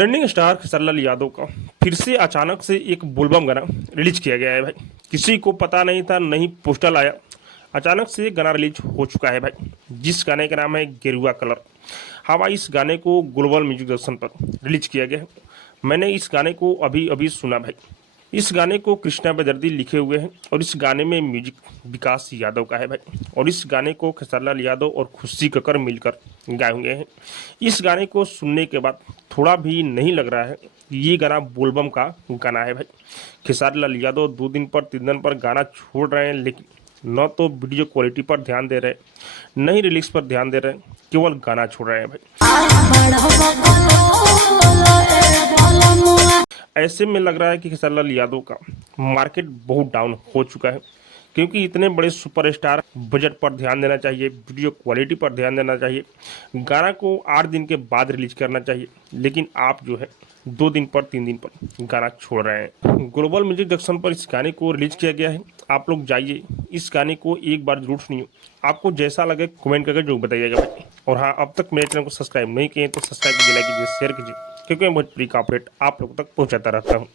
Trending star Khesari Yadav का फिर से अचानक से एक बोलबम गाना रिलीज किया गया है भाई। किसी को पता नहीं था, नहीं पोस्टर आया, अचानक से ये गाना रिलीज हो चुका है भाई, जिस गाने का नाम है गेरुआ कलर। हाँ भाई, इस गाने को ग्लोबल म्यूजिक दर्शन पर रिलीज किया गया है। मैंने इस गाने को अभी अभी सुना भाई। इस गाने को कृष्णा बेदर्दी लिखे हुए हैं और इस गाने में म्यूजिक विकास यादव का है भाई। और इस गाने को खेसारी यादव और खुशी कक्कर मिलकर गाए हुए हैं। इस गाने को सुनने के बाद थोड़ा भी नहीं लग रहा है ये गाना बोलबम का गाना है भाई। खेसारी यादव 2 दिन पर 3 दिन पर गाना छोड़ रहे हैं, लेकिन न तो वीडियो क्वालिटी पर ध्यान दे रहे, न ही रिलीज पर ध्यान दे रहे, केवल गाना छोड़ रहे हैं भाई। ऐसे में लग रहा है कि खेसारी यादव का मार्केट बहुत डाउन हो चुका है, क्योंकि इतने बड़े सुपरस्टार बजट पर ध्यान देना चाहिए, वीडियो क्वालिटी पर ध्यान देना चाहिए, गाना को 8 दिन के बाद रिलीज करना चाहिए, लेकिन आप जो है 2 दिन पर 3 दिन पर गाना छोड़ रहे हैं। ग्लोबल म्यूजिक दर्शन पर इस गाने को रिलीज किया गया है। आप लोग जाइए, इस गाने को एक बार जरूर सुनिए। आपको जैसा लगे कमेंट करके जरूर बताइएगा भाई। और हाँ, अब तक मेरे चैनल को सब्सक्राइब नहीं किए तो सब्सक्राइब कीजिए, लाइक कीजिए, शेयर कीजिए, क्योंकि मैं भोजपुरी का अपडेट आप लोगों तक पहुँचाता रहता हूँ।